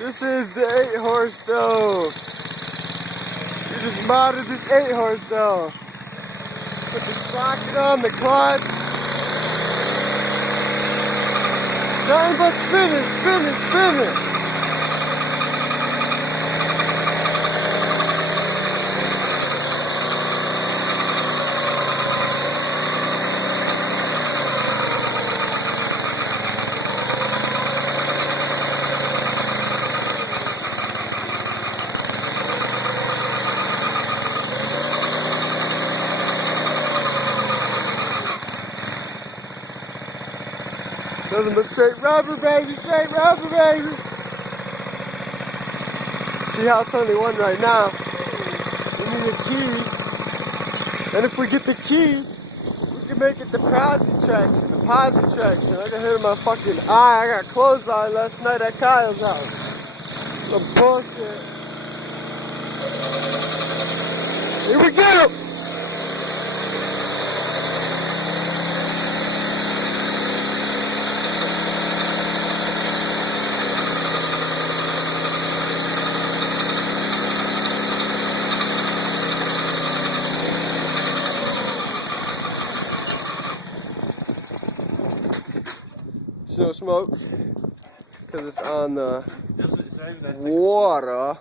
This is the 8-horse stove. We just modded this 8-horse stove. Put the sprocket on, the clutch. Nothing but spin it, spin it, spin it. Nothing but straight rubber, baby, straight rubber, baby. See how it's only one right now. We need a key. And if we get the key, we can make it the posi traction, the posi traction. I got hit in my fucking eye. I got clothesline last night at Kyle's house. Some bullshit. Here we go! No smoke because it's on the water.